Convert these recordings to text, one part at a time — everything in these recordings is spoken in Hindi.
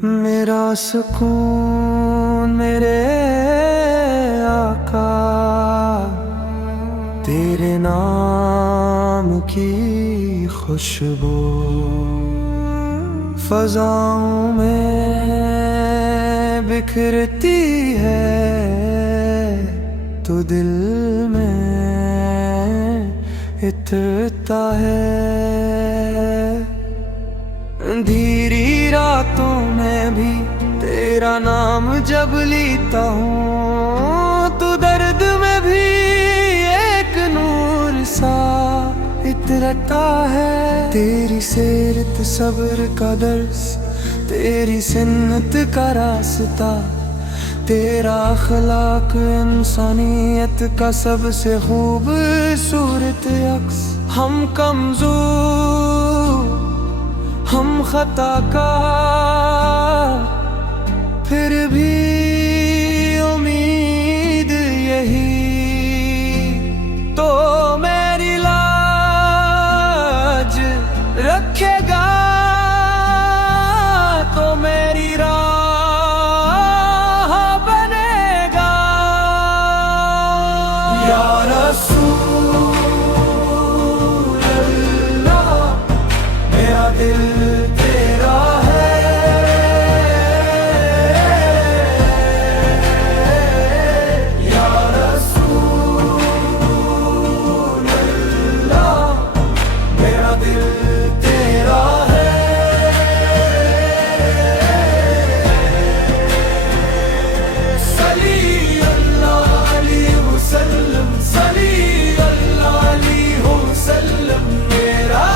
मेरा सुकून मेरे आका, तेरे नाम की खुशबू फज़ाओं में बिखरती है, तो दिल में इतरता है। अंधेरी रातों में भी तेरा नाम जब लेता हूँ, तो दर्द में भी एक नूर सा इतरता है। तेरी सीरत सब्र का दर्स, तेरी सुन्नत का रास्ता, तेरा अखलाक इंसानियत का सबसे खूबसूरत अक्स। हम कमजोर, हम खताकार, फिर भी उम्मीद यही तो मेरी लाज रखेगा, तो मेरी राह बनेगा। या रसूल अल्लाह, मेरा दिल तेरा है, या रसूल अल्लाह, मेरा दिल तेरा है। सली अल्लाह अलैहि वसल्लम, सली अल्लाह अलैहि वसल्लम, मेरा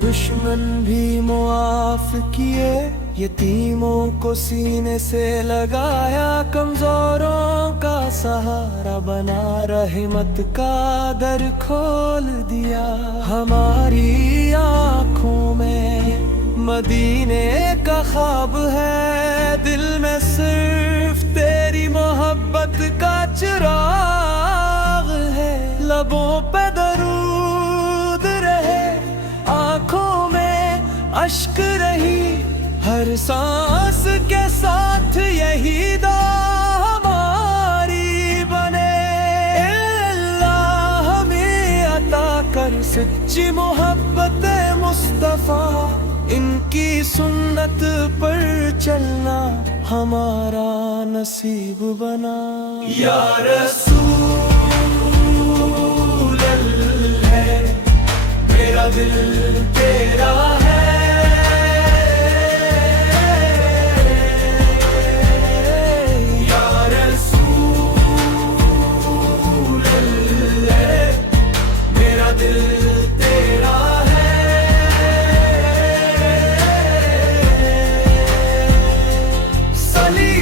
दुश्मन भी मुआफ किए, यतीमों को सीने से लगाया, कमजोरों का सहारा बना, रहमत का दर खोल दिया। हमारी आँखों में मदीने का ख्वाब है, दिल में सिर्फ तेरी मोहब्बत का चिराग है। लबों पे दरूद रहे, आँखों में अश्क रही, हर सांस के साथ यही दुआ हमारी बने। अल्लाह हमें अता कर सच्ची मोहब्बत मुस्तफा, इनकी सुन्नत पर चलना हमारा नसीब बना। या रसूल अल्लाह, मेरा दिल तेरा है, या रसूल अल्लाह, मेरा दिल तेरा है। सली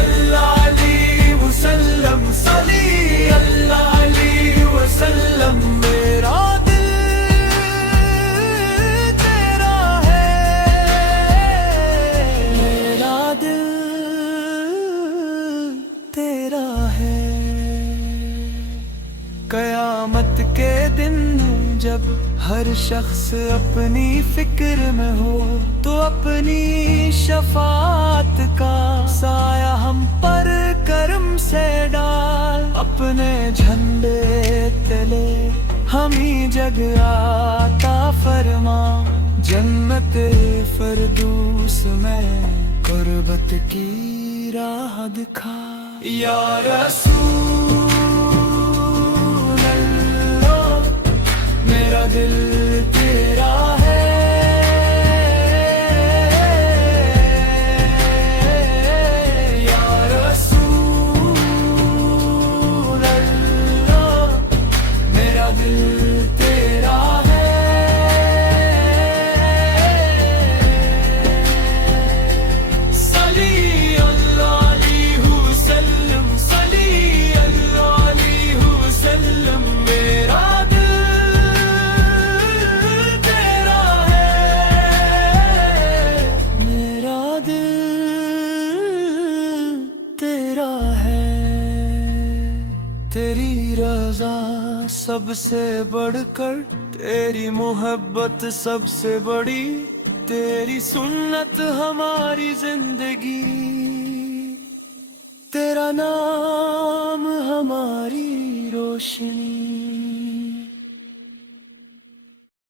अल्लाह अलैहि वसल्लम, सली अल्लाह अलैहि वसल्लम, मेरा क़यामत के दिन जब हर शख्स अपनी फिक्र में हो, तो अपनी शफाअत का साया हम पर करम से डाल। अपने झंडे तले हमी जग आता फरमा, जन्नत फरदूस में कुर्बत की राह दिखा। या रसूल मेरा दिल तेरा है, या रसूल अल्लाह, मेरा दिल तेरा है। सली अल्लाह अलैहि वसल्लम, सली अल्लाह अलैहि वसल्लम, मेरा दिल तेरी रजा सबसे बढ़कर, तेरी मोहब्बत सबसे बड़ी, तेरी सुन्नत हमारी जिंदगी, तेरा नाम हमारी रोशनी।